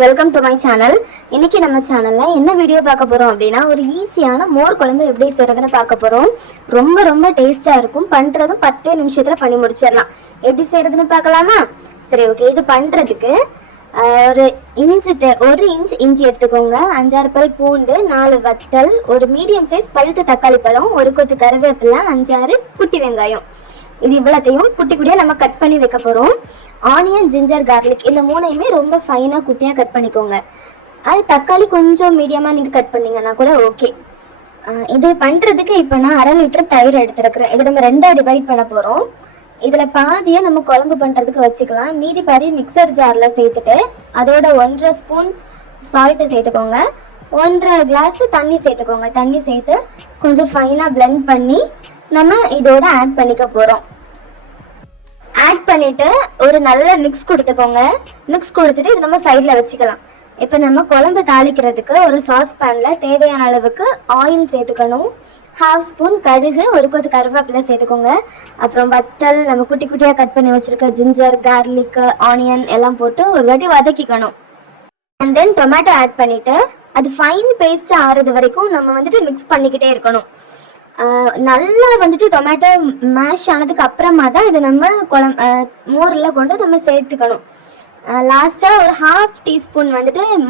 Welcome to my channel. இன்னைக்கு நம்ம சேனல்ல என்ன வீடியோ பார்க்க போறோம் அப்படின்னா, ஒரு ஈஸியான மோர் குழம்பு எப்படி செய்யறதுன்னு பார்க்க போறோம். ரொம்ப ரொம்ப டேஸ்டா இருக்கும். பண்றதும் 10 நிமிஷத்துல பண்ணி முடிச்சிடலாம். எப்படி செய்யறதுன்னு பார்க்கலாமா? சரி, ஓகே. இது பண்றதுக்கு ஒரு இன்ச் இஞ்சி எடுத்துக்கோங்க, 5-6 பல் பூண்டு, 4 வத்தல், ஒரு மீடியம் சைஸ் பழுத்த தக்காளி பழம், ஒரு கொத்து கருவேப்பிலை, 5-6 குட்டி வெங்காயம். இது இவ்வளத்தையும் குட்டி குட்டியா நம்ம கட் பண்ணி வைக்க போறோம். ஆனியன், ஜிஞ்சர், கார்லிக் இந்த மூணையுமே ரொம்ப ஃபைனா குட்டியா கட் பண்ணிக்கோங்க. அது தக்காளி கொஞ்சம் மீடியமா நீங்க கட் பண்ணீங்கன்னா கூட ஓகே. இது பண்றதுக்கு இப்போ நான் 1/2 லிட்டர் தயிர் எடுத்துருக்கிறேன். இதை நம்ம 2ஆ டிவைட் பண்ண போறோம். இதுல பாதியை நம்ம குழம்பு பண்றதுக்கு வச்சுக்கலாம். மீதி பாதி மிக்சர் ஜார்ல சேர்த்துட்டு அதோட 1.5 ஸ்பூன் சால்ட் சேர்த்துக்கோங்க. 1.5 கிளாஸ் தண்ணி சேர்த்துக்கோங்க. தண்ணி சேர்த்து கொஞ்சம் ஃபைனா பிளெண்ட் பண்ணி நம்ம இதோட ஆட் பண்ணிக்க போறோம். ஆட் பண்ணிட்டு ஒரு நல்ல மிக்ஸ் கொடுத்துக்கோங்க. மிக்ஸ் கொடுத்துட்டு இது நம்ம சைட்ல வச்சுக்கலாம். இப்போ நம்ம குழம்பு தாளிக்கிறதுக்கு ஒரு சாஸ் பேன்ல தேவையான அளவுக்கு ஆயில் சேர்த்துக்கணும். 1/2 ஸ்பூன் கடுகு, ஒரு கொத்து கருவேப்பிலை சேர்த்துக்கோங்க. அப்புறம் வத்தல், நம்ம குட்டி குட்டியா கட் பண்ணி வச்சிருக்க ஜிஞ்சர், கார்லிக், ஆனியன் எல்லாம் போட்டு ஒரு வாட்டி வதக்கிக்கணும். அண்ட் தென் டொமேட்டோ ஆட் பண்ணிட்டு அது ஃபைன் பேஸ்ட் ஆறுது வரைக்கும் நம்ம மிக்ஸ் பண்ணிக்கிட்டே இருக்கணும். நல்லா டொமேட்டோ மேஷ் ஆனதுக்கு அப்புறமா தான் இதை நம்ம மோரில் கொண்டு நம்ம சேர்த்துக்கணும். லாஸ்ட்டாக ஒரு 1/2 டீஸ்பூன்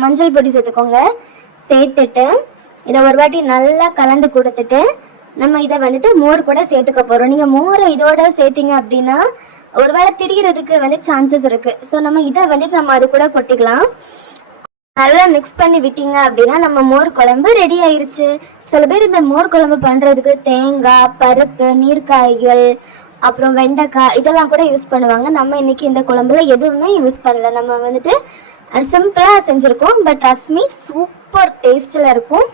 மஞ்சள் பொடி சேர்த்துக்கோங்க. சேர்த்துட்டு இதை ஒரு வாட்டி நல்லா கலந்து கொடுத்துட்டு நம்ம இதை மோர் கூட சேர்த்துக்க போகிறோம். நீங்கள் மோரை இதோட சேர்த்திங்க அப்படின்னா ஒருவேளை திரிகிறதுக்கு சான்சஸ் இருக்குது. ஸோ நம்ம இதை நம்ம அது கூட கொட்டிக்கலாம். நல்லா மிக்ஸ் பண்ணி விட்டீங்க அப்படின்னா நம்ம மோர் குழம்பு ரெடி ஆயிருச்சு. சில பேர் இந்த மோர் குழம்பு பண்ணுறதுக்கு தேங்காய், பருப்பு, நீர்க்காய்கள், அப்புறம் வெண்டைக்காய் இதெல்லாம் கூட யூஸ் பண்ணுவாங்க. நம்ம இன்னைக்கு இந்த குழம்புல எதுவுமே யூஸ் பண்ணல. நம்ம சிம்பிளாக செஞ்சுருக்கோம். பட் ரஸ்மி சூப்பர் டேஸ்டில் இருக்கும்.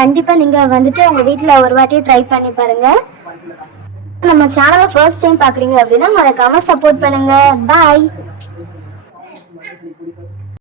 கண்டிப்பாக நீங்கள் உங்கள் வீட்டில் ஒரு வாட்டி ட்ரை பண்ணி பாருங்கள். நம்ம சேனலை ஃபர்ஸ்ட் டைம் பார்க்குறீங்க அப்படின்னா மறக்காம சப்போர்ட் பண்ணுங்கள். பாய்.